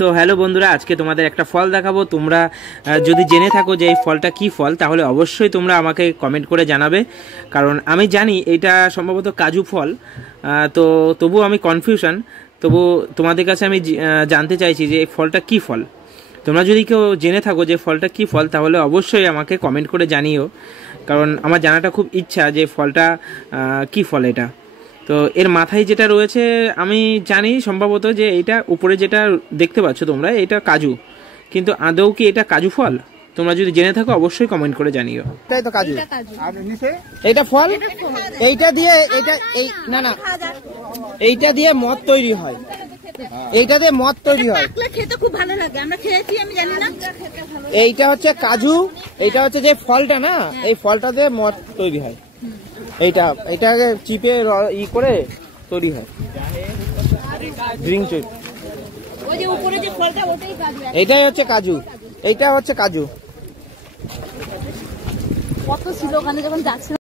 So hello বন্ধুরা, আজকে তোমাদের একটা ফল দেখাবো। তোমরা যদি জেনে থাকো যে এই ফলটা কি ফল, তাহলে অবশ্যই তোমরা আমাকে কমেন্ট করে জানাবে, কারণ আমি জানি এটা সম্ভবত কাজু ফল। তো তবু আমি কনফিউশন, তবু তোমাদের কাছে আমি জানতে চাইছি যে এই ফলটা কি ফল। তোমরা যদি কেউ জেনে থাকো যে ফলটা কি ফল, তাহলে অবশ্যই আমাকে কমেন্ট করে জানিও, কারণ আমার জানাটা খুব ইচ্ছা যে ফলটা কি ফল এটা। তো এর মাথায় যেটা রয়েছে আমি জানি সম্ভবত যে এইটা উপরে যেটা দেখতে পাচ্ছ তোমরা, এটা কাজু, কিন্তু আদৌ কি এটা কাজু ফল? তোমরা যদি জেনে থাকো অবশ্যই কমেন্ট করে জানিও। তাই তো কাজু, এইটা ফল। এইটা দিয়ে এইটা দিয়ে মদ তৈরি হয়। এইটা দিয়ে মদ তৈরি হয়, খেতে খুব ভালো লাগে, আমরা খেয়েছি, আমি জানি না। এইটা হচ্ছে কাজু, এইটা হচ্ছে যে ফলটা না, এই ফলটা দিয়ে মদ তৈরি হয়। এইটাকে চিপে করে তৈরি হয় ড্রিঙ্ক। ওই যে উপরে যে ফলটা ওটাই কাজু, এইটাই হচ্ছে কাজু, এইটা হচ্ছে কাজু। কত ছিল ওখানে যখন যাচ্ছিল।